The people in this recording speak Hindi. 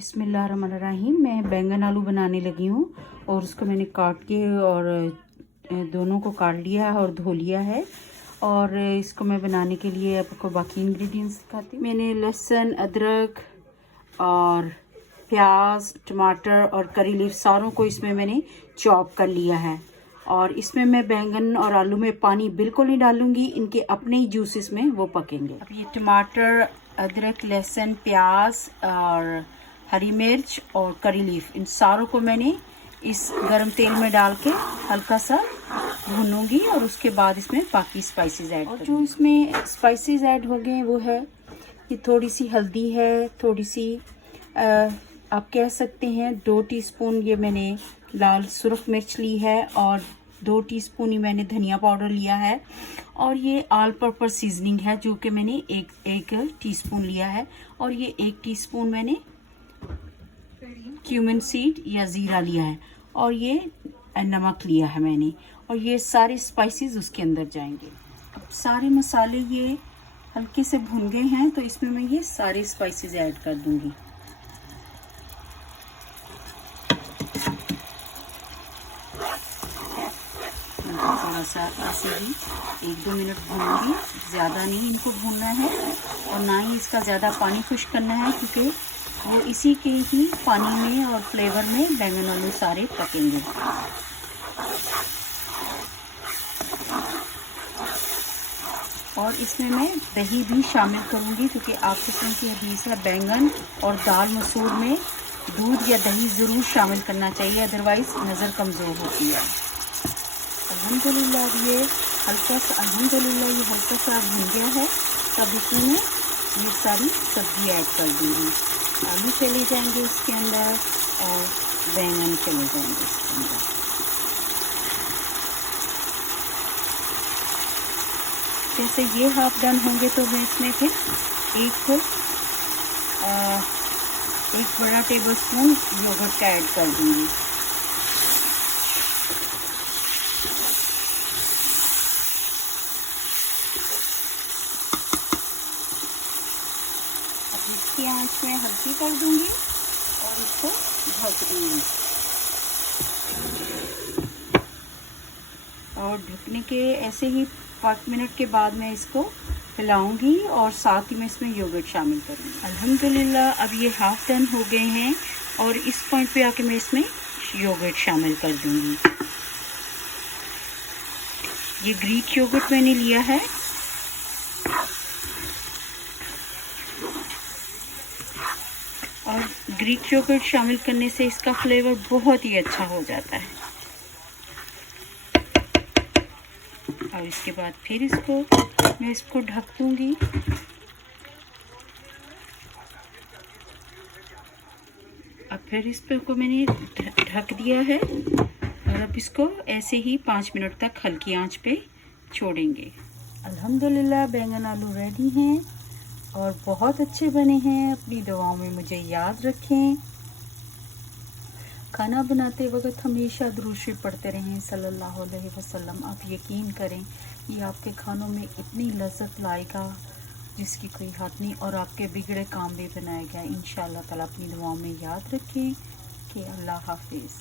बिस्मिल्लाहिर्रहमानिर्रहीम। मैं बैंगन आलू बनाने लगी हूँ और उसको मैंने काट के और दोनों को काट लिया है और धो लिया है। और इसको मैं बनाने के लिए आपको बाकी इंग्रेडिएंट्स दिखाती हूँ। मैंने लहसुन, अदरक और प्याज, टमाटर और करी लीफ सारों को इसमें मैंने चॉप कर लिया है। और इसमें मैं बैंगन और आलू में पानी बिल्कुल नहीं डालूंगी, इनके अपने ही जूसेस में वो पकेंगे। अब ये टमाटर, अदरक, लहसुन, प्याज और हरी मिर्च और करी लीफ, इन सारों को मैंने इस गरम तेल में डाल के हल्का सा भूनूंगी और उसके बाद इसमें बाकी स्पाइसेस ऐड करूँगी। और जो इसमें स्पाइसेस ऐड हो गए वो है कि थोड़ी सी हल्दी है, थोड़ी सी आप कह सकते हैं 2 टीस्पून ये मैंने लाल सुरख मिर्च ली है और 2 टीस्पून ही मैंने धनिया पाउडर लिया है। और ये ऑल पर्पस सीजनिंग है जो कि मैंने एक टीस्पून लिया है। और ये 1 टीस्पून मैंने क्यूमिन सीड या ज़ीरा लिया है और ये नमक लिया है मैंने। और ये सारे स्पाइसेस उसके अंदर जाएंगे। अब सारे मसाले ये हल्के से भुन गए हैं तो इसमें मैं ये सारे स्पाइसेस ऐड कर दूंगी। थोड़ा सा ऐसे ही 1-2 मिनट भूनूंगी, ज़्यादा नहीं इनको भूनना है और ना ही इसका ज़्यादा पानी खुश्क करना है, क्योंकि वो इसी के ही पानी में और फ्लेवर में बैंगन आलू सारे पकेंगे। और इसमें मैं दही भी शामिल करूंगी, क्योंकि आप किस्म की हदीस है बैंगन और दाल मसूर में दूध या दही ज़रूर शामिल करना चाहिए, अदरवाइज़ नज़र कमज़ोर होती है। अल्हम्दुलिल्लाह ये हल्का सा भुन गया है। तब इसमें मैं ये सारी सब्ज़ी ऐड कर दूँगी। आलू चले जाएंगे इसके अंदर और बैंगन चले जाएंगे इसके अंदर। जैसे ये हाफ डन होंगे तो मैं इसमें फिर एक बड़ा टेबल स्पून योगर्ट का ऐड कर दूँगी। इसकी आंच में हल्की कर दूंगी और इसको ढक दूंगी। और ढकने के ऐसे ही 5 मिनट के बाद मैं इसको हिलाऊंगी और साथ ही मैं इसमें योगर्ट शामिल करूंगी। अल्हम्दुलिल्लाह अब ये हाफ डन हो गए हैं और इस पॉइंट पे आके मैं इसमें योगर्ट शामिल कर दूंगी। ये ग्रीक योगर्ट मैंने लिया है। और ग्रीक योगर्ट शामिल करने से इसका फ्लेवर बहुत ही अच्छा हो जाता है। और इसके बाद फिर मैं इसको ढक दूंगी। अब फिर इस पे को मैंने ढक दिया है और अब इसको ऐसे ही 5 मिनट तक हल्की आंच पे छोड़ेंगे। अल्हम्दुलिल्लाह बैंगन आलू रेडी हैं और बहुत अच्छे बने हैं। अपनी दुआओं में मुझे याद रखें। खाना बनाते वक्त हमेशा दुरूद शरीफ पढ़ते रहें सल्लल्लाहु अलैहि वसल्लम। आप यकीन करें ये आपके खानों में इतनी लज्जत लाएगा जिसकी कोई हद नहीं, और आपके बिगड़े काम भी बनाएगा इंशाअल्लाह ताला। अपनी दुआओं में याद रखें कि अल्लाह हाफिज़।